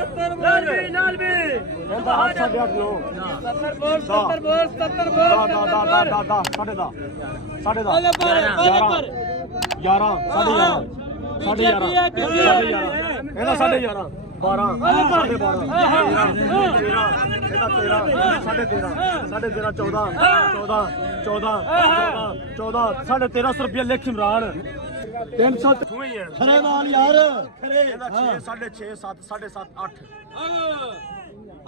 लाल भी 8.5 9 70 बोल 70 बोल 70 बोल साढ़े 11 साढ़े 11 साढ़े 11 12 साढ़े 12 साढ़े 13 14 साढ़े 1300 रुपया लिख इमरान 300 खरे नाल यार खरे 6 6.5 7 7.5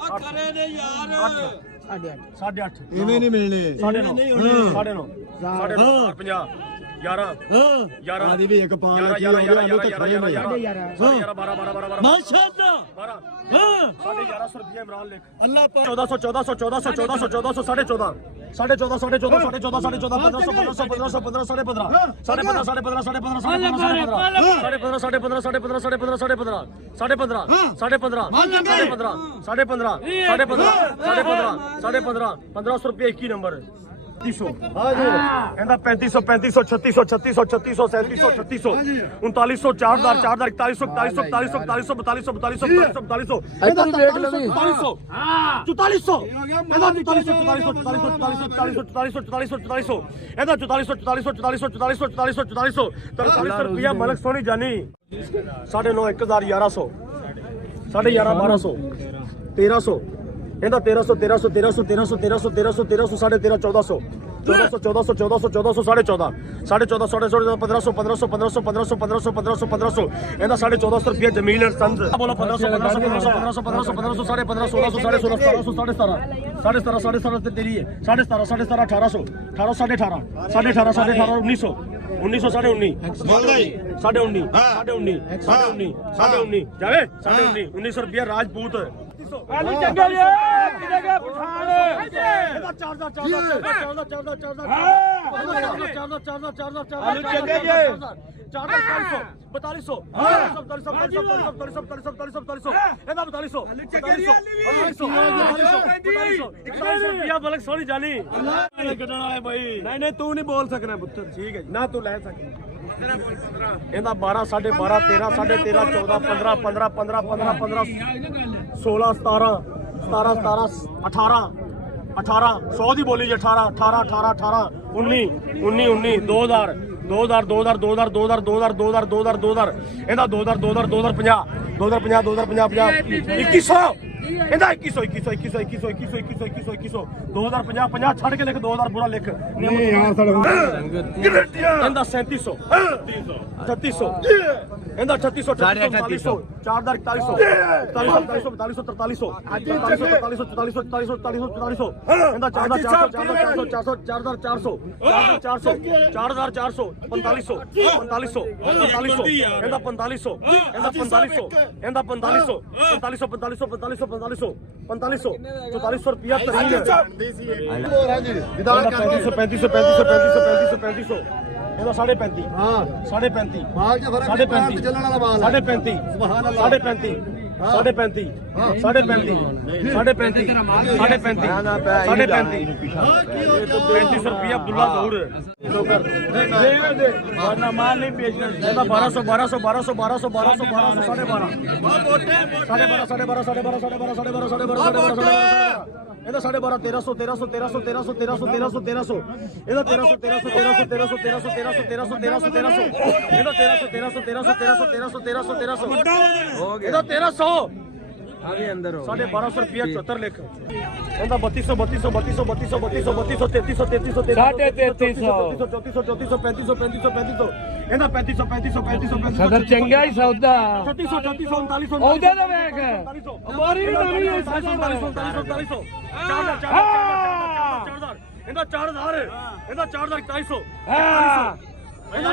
8 खरे ने यार 8.5 इवें नहीं मिलने 9.5 50 11 आदि भी एक पाल की हो गया अभी तक खड़े नहीं 12 माशाल्लाह साढ़े 1100 रुपया इमरान लिख अल्लाह 1400 साढ़े 14 साढ़े 14 साढ़े 14 साढ़े 14 साढ़े 14 1500 साढ़े 15 साढ़े 15 साढ़े 15 साढ़े 15 साढ़े 15 साढ़े 15 साढ़े 15 साढ़े 15 साढ़े 15 साढ़े 15 साढ़े 15 साढ़े 15 साढ़े 15 साढ़े 15 साढ़े 15 साढ़े 15 साढ़े 15 1500 रुपया 21 नंबर 3500 कहता 3500 3600 3700 3800 3900 4000 4100 4100 4200 रुपया मलक सोनी जानी 9.5 1100 11,500 1300 कहता 1300 साढ़े 13 1400 साढ़े 14 साढ़े 14 1500 कहता साढ़े 1400 रुपया जमील बोलो 1500 साढ़े 15 1600 साढ़े 17 साढ़े 17 तेरी है साढ़े 17 1800 साढ़े 18 1900 साढ़े 19 साढ़े 19 जावे साढ़े 19 रुपया राजपूत आलू जंगल ये किधर पठान 42 जानी नहीं तू नहीं बोल सकना पुत्र ठीक है ना तू ले सके 12 12.5 13 13.5 14 15 16 17 18 100 ਦੀ ਬੋਲੀ 18 19 2000 ਇਹਦਾ 2100 ਇਹਦਾ 2100 2050 ਛੱਡ ਕੇ ਲਿਖ 2000 ਬੁਰਾ ਲਿਖ नहीं यार साढ़े ਇਹਦਾ 3700 3600 ਇਹਦਾ 3600 4,4100 ਇਹਦਾ 4,400 4500 रुपया 3500 ਇਹਦਾ 35.5 ਸਾਢੇ 35 रुपया अब्दुल्ला दूर माल नहीं बेचना 1200 ਇਹਦਾ 12.5 1300 ਇਹਦਾ 1300 अभी अंदर हो 1250 रुपया 74 लिख ਇਹਦਾ 3200 ਇਹਦਾ 3500 सदर चंगा ही सौदा 3600 3900 ਉਹਦੇ ਦਾ ਵੇਖ ਮਾਰੀ ਵੀ ਨਵੀਂ ਹੈ 3900 ਇਹਦਾ 4000 ਇਹਦਾ 4200 ਇਹਦਾ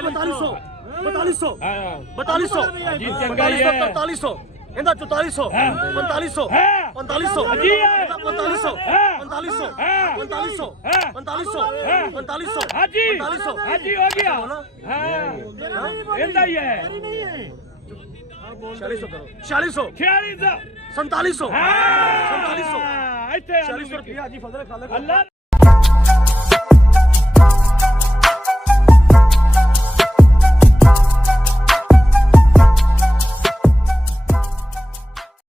4200 जी चंगा ही है 4300 ਇਹਦਾ 4400 4500 हाजी हाजी हो गया इंदा ही है 4600 करो 4600 4700 इतने 46 रुपया जी फजल खाले अल्लाह